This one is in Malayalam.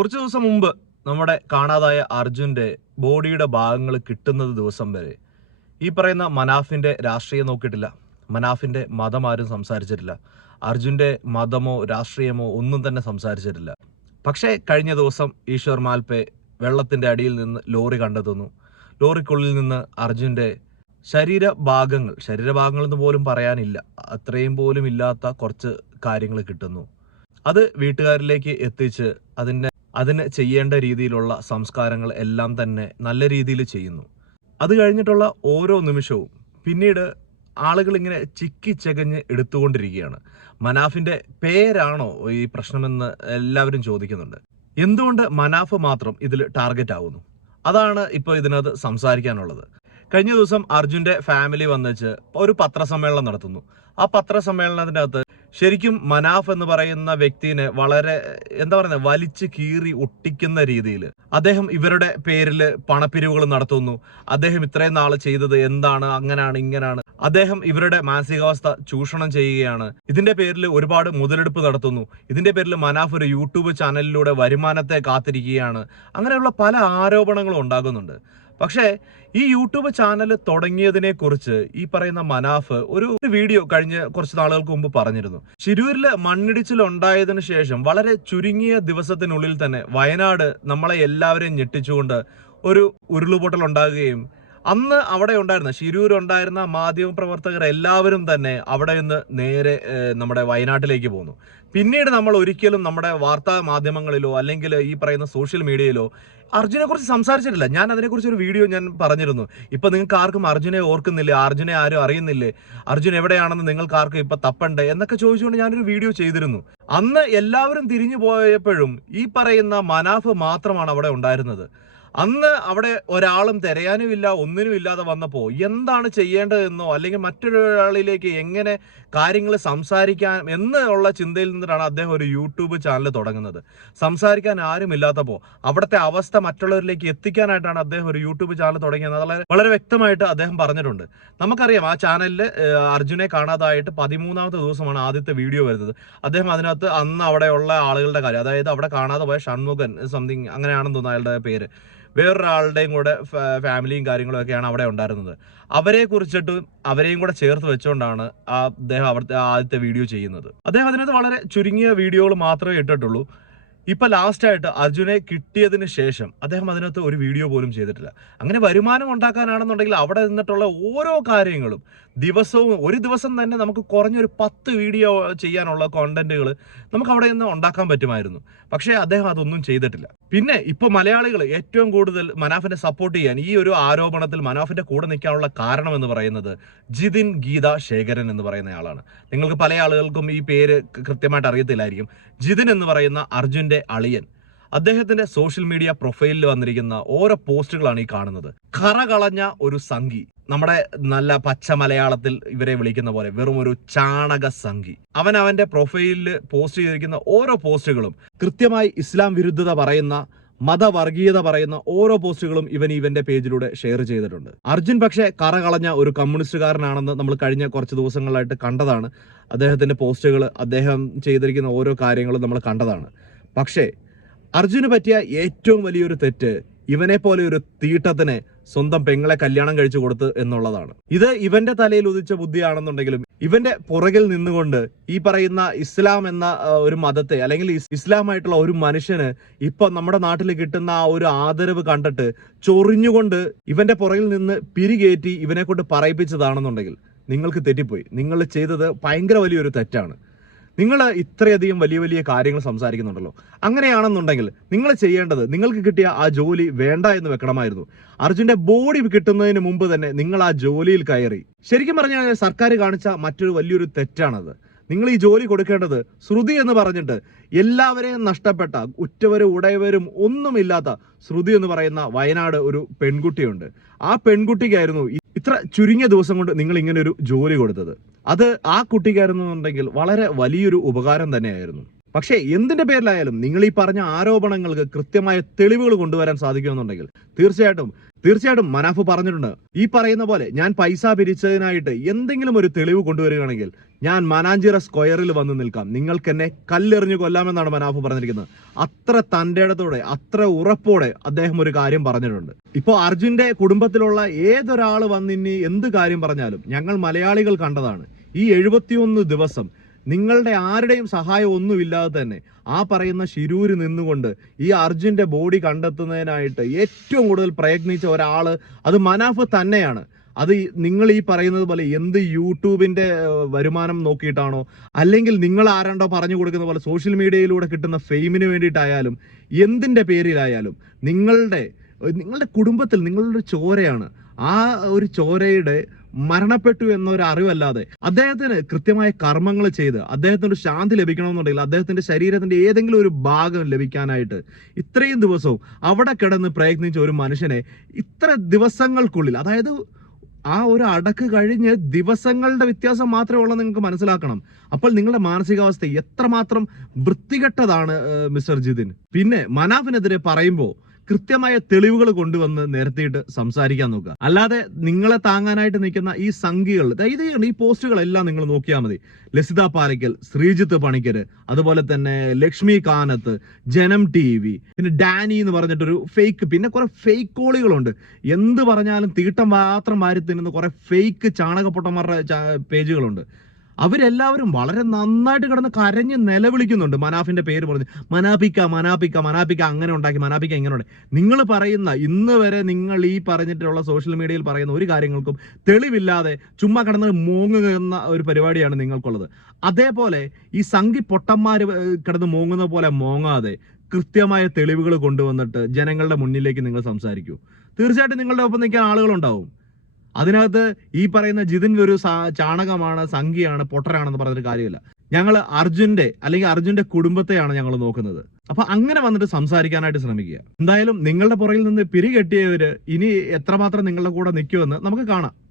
കുറച്ച് ദിവസം മുമ്പ് നമ്മുടെ കാണാതായ അർജുന്റെ ബോഡിയുടെ ഭാഗങ്ങൾ കിട്ടുന്നത് ദിവസം വരെ. ഈ പറയുന്ന മനാഫിന്റെ രാഷ്ട്രീയം നോക്കിയിട്ടില്ല. മനാഫിന്റെ മതം ആരും സംസാരിച്ചിട്ടില്ല. അർജുന്റെ മതമോ രാഷ്ട്രീയമോ ഒന്നും തന്നെ സംസാരിച്ചിട്ടില്ല. പക്ഷേ കഴിഞ്ഞ ദിവസം ഈശ്വർ മാൽപെ വെള്ളത്തിന്റെ അടിയിൽ നിന്ന് ലോറി കണ്ടെത്തുന്നു ലോറിക്കുള്ളിൽ നിന്ന് അർജുന്റെ ശരീരഭാഗങ്ങൾ എന്ന് പോലും പറയാനില്ല. അത്രയും പോലും ഇല്ലാത്ത കുറച്ച് കാര്യങ്ങൾ കിട്ടുന്നു. അത് വീട്ടുകാരിലേക്ക് എത്തിച്ച് അതിന്റെ അതിന് ചെയ്യേണ്ട രീതിയിലുള്ള സംസ്കാരങ്ങൾ എല്ലാം തന്നെ നല്ല രീതിയിൽ ചെയ്യുന്നു. അത് കഴിഞ്ഞിട്ടുള്ള ഓരോ നിമിഷവും പിന്നീട് ആളുകൾ ഇങ്ങനെ ചിക്കി ചകഞ്ഞ് എടുത്തുകൊണ്ടിരിക്കുകയാണ്. മനാഫിന്റെ പേരാണോ ഈ പ്രശ്നമെന്ന് എല്ലാവരും ചോദിക്കുന്നുണ്ട്. എന്തുകൊണ്ട് മനാഫ് മാത്രം ഇതിൽ ടാർഗറ്റ് ആവുന്നു? അതാണ് ഇപ്പോൾ ഇതിനകത്ത് സംസാരിക്കാനുള്ളത്. കഴിഞ്ഞ ദിവസം അർജുന്റെ ഫാമിലി വന്നിച്ച് ഒരു പത്രസമ്മേളനം നടത്തുന്നു. ആ പത്രസമ്മേളനത്തിനകത്ത് ശരിക്കും മനാഫ് എന്ന് പറയുന്ന വ്യക്തിനെ വളരെ എന്താ പറയുന്നത് വലിച്ചു കീറി ഒട്ടിക്കുന്ന രീതിയിൽ അദ്ദേഹം ഇവരുടെ പേരിൽ പണപ്പിരിവുകൾ നടത്തുന്നു. അദ്ദേഹം ഇത്രയും നാൾ ചെയ്തത് എന്താണ്? അങ്ങനാണ് ഇങ്ങനാണ്. അദ്ദേഹം ഇവരുടെ മാനസികാവസ്ഥ ചൂഷണം ചെയ്യുകയാണ്. ഇതിന്റെ പേരിൽ ഒരുപാട് മുതലെടുപ്പ് നടത്തുന്നു. ഇതിന്റെ പേരിൽ മനാഫ് ഒരു യൂട്യൂബ് ചാനലിലൂടെ വരുമാനത്തെ കാത്തിരിക്കുകയാണ്. അങ്ങനെയുള്ള പല ആരോപണങ്ങളും ഉണ്ടാകുന്നുണ്ട്. പക്ഷേ ഈ യൂട്യൂബ് ചാനൽ തുടങ്ങിയതിനെ കുറിച്ച് ഈ പറയുന്ന മനാഫ് ഒരു വീഡിയോ കഴിഞ്ഞ കുറച്ച് നാളുകൾക്ക് മുമ്പ് പറഞ്ഞിരുന്നു. ശിരൂരിൽ മണ്ണിടിച്ചിൽ ഉണ്ടായതിനു ശേഷം വളരെ ചുരുങ്ങിയ ദിവസത്തിനുള്ളിൽ തന്നെ വയനാട് നമ്മളെ എല്ലാവരെയും ഞെട്ടിച്ചുകൊണ്ട് ഒരു ഉരുളുപൊട്ടൽ ഉണ്ടാകുകയും അന്ന് അവിടെ ഉണ്ടായിരുന്ന ശിരൂർ ഉണ്ടായിരുന്ന മാധ്യമ പ്രവർത്തകർ എല്ലാവരും തന്നെ അവിടെ നിന്ന് നേരെ നമ്മുടെ വയനാട്ടിലേക്ക് പോന്നു. പിന്നീട് നമ്മൾ ഒരിക്കലും നമ്മുടെ വാർത്താ മാധ്യമങ്ങളിലോ അല്ലെങ്കിൽ ഈ പറയുന്ന സോഷ്യൽ മീഡിയയിലോ അർജുനെ കുറിച്ച് സംസാരിച്ചിട്ടില്ല. ഞാൻ അതിനെക്കുറിച്ച് ഒരു വീഡിയോ ഞാൻ പറഞ്ഞിരുന്നു. ഇപ്പൊ നിങ്ങൾക്ക് ആർക്കും അർജുനെ ഓർക്കുന്നില്ലേ? അർജുനെ ആരും അറിയുന്നില്ലേ? അർജുൻ എവിടെയാണെന്ന് നിങ്ങൾക്ക് ആർക്കും ഇപ്പൊ തപ്പണ്ടേ? എന്നൊക്കെ ചോദിച്ചുകൊണ്ട് ഞാനൊരു വീഡിയോ ചെയ്തിരുന്നു. അന്ന് എല്ലാവരും തിരിഞ്ഞു പോയപ്പോഴും ഈ പറയുന്ന മനാഫ് മാത്രമാണ് അവിടെ ഉണ്ടായിരുന്നത്. അന്ന് അവിടെ ഒരാളും തിരയാനുമില്ല ഒന്നിനും ഇല്ലാതെ വന്നപ്പോൾ എന്താണ് ചെയ്യേണ്ടതെന്നോ അല്ലെങ്കിൽ മറ്റൊരാളിലേക്ക് എങ്ങനെ കാര്യങ്ങൾ സംസാരിക്കാൻ എന്നുള്ള ചിന്തയിൽ നിന്നിട്ടാണ് അദ്ദേഹം ഒരു യൂട്യൂബ് ചാനൽ തുടങ്ങുന്നത്. സംസാരിക്കാൻ ആരും ഇല്ലാത്തപ്പോൾ അവിടുത്തെ അവസ്ഥ മറ്റുള്ളവരിലേക്ക് എത്തിക്കാനായിട്ടാണ് അദ്ദേഹം ഒരു യൂട്യൂബ് ചാനൽ തുടങ്ങിയത്. വളരെ വളരെ വ്യക്തമായിട്ട് അദ്ദേഹം പറഞ്ഞിട്ടുണ്ട്. നമുക്കറിയാം ആ ചാനലിൽ അർജുനെ കാണാതായിട്ട് പതിമൂന്നാമത്തെ ദിവസമാണ് ആദ്യത്തെ വീഡിയോ വരുന്നത്. അദ്ദേഹം അതിനകത്ത് അന്ന് അവിടെയുള്ള ആളുകളുടെ കാര്യം അതായത് അവിടെ കാണാതെ പോയ ഷൺമുഖൻ സംതിങ് അങ്ങനെയാണെന്ന് തോന്നുന്നു അയാളുടെ പേര്. വേറൊരാളുടെയും കൂടെ ഫാമിലിയും കാര്യങ്ങളും ഒക്കെയാണ് അവിടെ ഉണ്ടായിരുന്നത്. അവരെ കുറിച്ചിട്ട് അവരെയും കൂടെ ചേർത്ത് വെച്ചുകൊണ്ടാണ് ആ അദ്ദേഹം അവിടുത്തെ ആദ്യത്തെ വീഡിയോ ചെയ്യുന്നത്. അദ്ദേഹം അതിനകത്ത് വളരെ ചുരുങ്ങിയ വീഡിയോകൾ മാത്രമേ ഇട്ടിട്ടുള്ളൂ. ഇപ്പൊ ലാസ്റ്റ് ആയിട്ട് അർജുനെ കിട്ടിയതിന് ശേഷം അദ്ദേഹം അതിനകത്ത് ഒരു വീഡിയോ പോലും ചെയ്തിട്ടില്ല. അങ്ങനെ വരുമാനം ഉണ്ടാക്കാനാണെന്നുണ്ടെങ്കിൽ അവിടെ നിന്നിട്ടുള്ള ഓരോ കാര്യങ്ങളും ദിവസവും ഒരു ദിവസം തന്നെ നമുക്ക് കുറഞ്ഞൊരു പത്ത് വീഡിയോ ചെയ്യാനുള്ള കോണ്ടന്റുകൾ നമുക്ക് അവിടെ നിന്ന് ഉണ്ടാക്കാൻ പറ്റുമായിരുന്നു. പക്ഷേ അദ്ദേഹം അതൊന്നും ചെയ്തിട്ടില്ല. പിന്നെ ഇപ്പൊ മലയാളികൾ ഏറ്റവും കൂടുതൽ മനാഫിനെ സപ്പോർട്ട് ചെയ്യാൻ ഈ ഒരു ആരോപണത്തിൽ മനാഫിന്റെ കൂടെ നിൽക്കാനുള്ള കാരണം എന്ന് പറയുന്നത് ജിതിൻ ഗീത ശേഖരൻ എന്ന് പറയുന്ന ആളാണ്. നിങ്ങൾക്ക് പല ആളുകൾക്കും ഈ പേര് കൃത്യമായിട്ട് അറിയത്തില്ലായിരിക്കും. ജിതിൻ എന്ന് പറയുന്ന അർജുന്റെ അളിയൻ. അദ്ദേഹത്തിന്റെ സോഷ്യൽ മീഡിയ പ്രൊഫൈലിൽ വന്നിരിക്കുന്ന ഓരോ പോസ്റ്റുകളാണ് ഈ കാണുന്നത്. കറ കളഞ്ഞ ഒരു സംഘി. നമ്മുടെ നല്ല പച്ച മലയാളത്തിൽ ഇവരെ വിളിക്കുന്ന പോലെ വെറും ഒരു ചാണക സംഘി. അവൻ അവന്റെ പ്രൊഫൈലിൽ പോസ്റ്റ് ചെയ്തിരിക്കുന്ന ഓരോ പോസ്റ്റുകളും കൃത്യമായി ഇസ്ലാം വിരുദ്ധത പറയുന്ന മതവർഗീയത പറയുന്ന ഓരോ പോസ്റ്റുകളും ഇവൻ ഇവന്റെ പേജിലൂടെ ഷെയർ ചെയ്തിട്ടുണ്ട്. അർജുൻ പക്ഷേ കറ കളഞ്ഞ ഒരു കമ്മ്യൂണിസ്റ്റുകാരനാണെന്ന് നമ്മൾ കഴിഞ്ഞ കുറച്ച് ദിവസങ്ങളായിട്ട് കണ്ടതാണ്. അദ്ദേഹത്തിന്റെ പോസ്റ്റുകൾ അദ്ദേഹം ചെയ്തിരിക്കുന്ന ഓരോ കാര്യങ്ങളും നമ്മൾ കണ്ടതാണ്. പക്ഷേ അർജുന് പറ്റിയ ഏറ്റവും വലിയൊരു തെറ്റ് ഇവനെ പോലെ ഒരു തീട്ടത്തിനെ സ്വന്തം പെങ്ങളെ കല്യാണം കഴിച്ചു കൊടുത്ത് എന്നുള്ളതാണ്. ഇത് ഇവന്റെ തലയിൽ ഉദിച്ച ബുദ്ധിയാണെന്നുണ്ടെങ്കിലും ഇവന്റെ പുറകിൽ നിന്നുകൊണ്ട് ഈ പറയുന്ന ഇസ്ലാം എന്ന ഒരു മതത്തെ അല്ലെങ്കിൽ ഇസ്ലാം ഇസ്ലാമായിട്ടുള്ള ഒരു മനുഷ്യന് ഇപ്പൊ നമ്മുടെ നാട്ടിൽ കിട്ടുന്ന ആ ഒരു ആദരവ് കണ്ടിട്ട് ചൊറിഞ്ഞുകൊണ്ട് ഇവന്റെ പുറകിൽ നിന്ന് പിരികേറ്റി ഇവനെ കൊണ്ട് പറയിപ്പിച്ചതാണെന്നുണ്ടെങ്കിൽ നിങ്ങൾക്ക് തെറ്റിപ്പോയി. നിങ്ങൾ ചെയ്തത് ഭയങ്കര വലിയൊരു തെറ്റാണ്. നിങ്ങൾ ഇത്രയധികം വലിയ വലിയ കാര്യങ്ങൾ സംസാരിക്കുന്നുണ്ടല്ലോ. അങ്ങനെയാണെന്നുണ്ടെങ്കിൽ നിങ്ങൾ ചെയ്യേണ്ടത് നിങ്ങൾക്ക് കിട്ടിയ ആ ജോലി വേണ്ട എന്ന് വെക്കണമായിരുന്നു. അർജുന്റെ ബോഡി കിട്ടുന്നതിന് മുമ്പ് തന്നെ നിങ്ങൾ ആ ജോലിയിൽ കയറി. ശരിക്കും പറഞ്ഞാൽ സർക്കാർ കാണിച്ച മറ്റൊരു വലിയൊരു തെറ്റാണത്. നിങ്ങൾ ഈ ജോലി കൊടുക്കേണ്ടത് ശ്രുതി എന്ന് പറഞ്ഞിട്ട് എല്ലാവരെയും നഷ്ടപ്പെട്ട ഉറ്റവരും ഉടയവരും ഒന്നുമില്ലാത്ത ശ്രുതി എന്ന് പറയുന്ന വയനാട് ഒരു പെൺകുട്ടിയുണ്ട്. ആ പെൺകുട്ടിക്കായിരുന്നു ഇത്ര ചുരുങ്ങിയ ദിവസം കൊണ്ട് നിങ്ങൾ ഇങ്ങനെ ഒരു ജോലി കൊടുത്തത്. അത് ആ കുട്ടിക്കായിരുന്നുണ്ടെങ്കിൽ വളരെ വലിയൊരു ഉപകാരം തന്നെയായിരുന്നു. പക്ഷേ എന്തിന്റെ പേരിലായാലും നിങ്ങൾ ഈ പറഞ്ഞ ആരോപണങ്ങൾക്ക് കൃത്യമായ തെളിവുകൾ കൊണ്ടുവരാൻ സാധിക്കുമെന്നുണ്ടെങ്കിൽ തീർച്ചയായിട്ടും തീർച്ചയായിട്ടും മനാഫ് പറഞ്ഞിട്ടുണ്ട്. ഈ പറയുന്ന പോലെ ഞാൻ പൈസ പിരിച്ചതിനായിട്ട് എന്തെങ്കിലും ഒരു തെളിവ് കൊണ്ടുവരികയാണെങ്കിൽ ഞാൻ മനാഞ്ചിറ സ്ക്വയറിൽ വന്ന് നിൽക്കാം. നിങ്ങൾക്ക് എന്നെ കല്ലെറിഞ്ഞു കൊല്ലാമെന്നാണ് മനാഫ് പറഞ്ഞിരിക്കുന്നത്. അത്ര തന്റെ ഇടത്തോടെ അത്ര ഉറപ്പോടെ അദ്ദേഹം ഒരു കാര്യം പറഞ്ഞിട്ടുണ്ട്. ഇപ്പോൾ അർജുന്റെ കുടുംബത്തിലുള്ള ഏതൊരാൾ വന്നിനി എന്ത് കാര്യം പറഞ്ഞാലും ഞങ്ങൾ മലയാളികൾ കണ്ടതാണ്. ഈ എഴുപത്തിയൊന്ന് ദിവസം നിങ്ങളുടെ ആരുടെയും സഹായം ഒന്നുമില്ലാതെ തന്നെ ആ പറയുന്ന ശിരൂര് നിന്നുകൊണ്ട് ഈ അർജുന്റെ ബോഡി കണ്ടെത്തുന്നതിനായിട്ട് ഏറ്റവും കൂടുതൽ പ്രയത്നിച്ച ഒരാൾ അത് മനാഫ് തന്നെയാണ്. അത് നിങ്ങൾ ഈ പറയുന്നത് പോലെ എന്ത് യൂട്യൂബിന്റെ വരുമാനം നോക്കിയിട്ടാണോ? അല്ലെങ്കിൽ നിങ്ങൾ ആരാണ്ടോ പറഞ്ഞു കൊടുക്കുന്ന പോലെ സോഷ്യൽ മീഡിയയിലൂടെ കിട്ടുന്ന ഫെയിമിന് വേണ്ടിയിട്ടായാലും എന്തിന്റെ പേരിലായാലും നിങ്ങളുടെ നിങ്ങളുടെ കുടുംബത്തിൽ നിങ്ങളുടെ ചോരയാണ്. ആ ഒരു ചോരയുടെ മരണപ്പെട്ടു എന്നൊരു അറിവല്ലാതെ അദ്ദേഹത്തിന് കൃത്യമായ കർമ്മങ്ങൾ ചെയ്ത് അദ്ദേഹത്തിന് ഒരു ശാന്തി ലഭിക്കണമെന്നുണ്ടെങ്കിൽ അദ്ദേഹത്തിന്റെ ശരീരത്തിന്റെ ഏതെങ്കിലും ഒരു ഭാഗം ലഭിക്കാനായിട്ട് ഇത്രയും ദിവസവും അവിടെ കിടന്ന് പ്രയത്നിച്ച ഒരു മനുഷ്യനെ ഇത്ര ദിവസങ്ങൾക്കുള്ളിൽ അതായത് ആ ഒരു അടക്ക് കഴിഞ്ഞ് ദിവസങ്ങളുടെ വ്യത്യാസം മാത്രമേ ഉള്ളൂ നിങ്ങൾക്ക് മനസ്സിലാക്കണം. അപ്പോൾ നിങ്ങളുടെ മാനസികാവസ്ഥ എത്രമാത്രം വൃത്തികെട്ടതാണ് മിസ്റ്റർ ജിതിൻ? പിന്നെ മനാഫിനെതിരെ പറയുമ്പോൾ കൃത്യമായ തെളിവുകൾ കൊണ്ടുവന്ന് നിരത്തിയിട്ട് സംസാരിക്കാൻ നോക്കുക. അല്ലാതെ നിങ്ങളെ താങ്ങാനായിട്ട് നിൽക്കുന്ന ഈ സംഖ്യകൾ ഇത് ഈ പോസ്റ്റുകളെല്ലാം നിങ്ങൾ നോക്കിയാൽ മതി. ലസിത പാലയ്ക്കൽ ശ്രീജിത്ത് പണിക്കർ അതുപോലെ തന്നെ ലക്ഷ്മി കാനത്ത് ജനം ടി വി പിന്നെ ഡാനി എന്ന് പറഞ്ഞിട്ടൊരു ഫേക്ക് പിന്നെ കുറെ ഫേക്ക് കോളികളുണ്ട്. എന്ത് പറഞ്ഞാലും തീട്ടം മാത്രം വാരി തിന്നുന്ന കുറെ ഫേക്ക് ചാണകപ്പൊട്ടന്മാരുടെ പേജുകളുണ്ട്. അവരെല്ലാവരും വളരെ നന്നായിട്ട് കിടന്ന് കരഞ്ഞ് നിലവിളിക്കുന്നുണ്ട്. മനാഫിന്റെ പേര് പറഞ്ഞ് മനാപിക്ക മനാപിക്ക മനാപിക്ക അങ്ങനെ ഉണ്ടാക്കി മനാപിക്ക ഇങ്ങനെ ഉണ്ടാക്കി. നിങ്ങൾ പറയുന്ന ഇന്ന് വരെ നിങ്ങൾ ഈ പറഞ്ഞിട്ടുള്ള സോഷ്യൽ മീഡിയയിൽ പറയുന്ന ഒരു കാര്യങ്ങൾക്കും തെളിവില്ലാതെ ചുമ്മാ കിടന്ന് മൂങ്ങുന്ന ഒരു പരിപാടിയാണ് നിങ്ങൾക്കുള്ളത്. അതേപോലെ ഈ സംഘി പൊട്ടന്മാർ കിടന്ന് മൂങ്ങുന്ന പോലെ മോങ്ങാതെ കൃത്യമായ തെളിവുകൾ കൊണ്ടുവന്നിട്ട് ജനങ്ങളുടെ മുന്നിലേക്ക് നിങ്ങൾ സംസാരിക്കൂ. തീർച്ചയായിട്ടും നിങ്ങളുടെ ഒപ്പം നിൽക്കാൻ ആളുകളുണ്ടാവും. അതിനകത്ത് ഈ പറയുന്ന ജിതിൻ ഒരു ചാണകമാണ് സംഖ്യയാണ് പൊട്ടരാണെന്ന് പറഞ്ഞൊരു കാര്യമില്ല. ഞങ്ങൾ അർജുന്റെ അല്ലെങ്കിൽ അർജുന്റെ കുടുംബത്തെയാണ് ഞങ്ങൾ നോക്കുന്നത്. അപ്പൊ അങ്ങനെ വന്നിട്ട് സംസാരിക്കാനായിട്ട് ശ്രമിക്കുക. എന്തായാലും നിങ്ങളുടെ പുറകിൽ നിന്ന് പിരികെട്ടിയവര് ഇനി എത്രമാത്രം നിങ്ങളുടെ കൂടെ നിൽക്കുമെന്ന് നമുക്ക് കാണാം.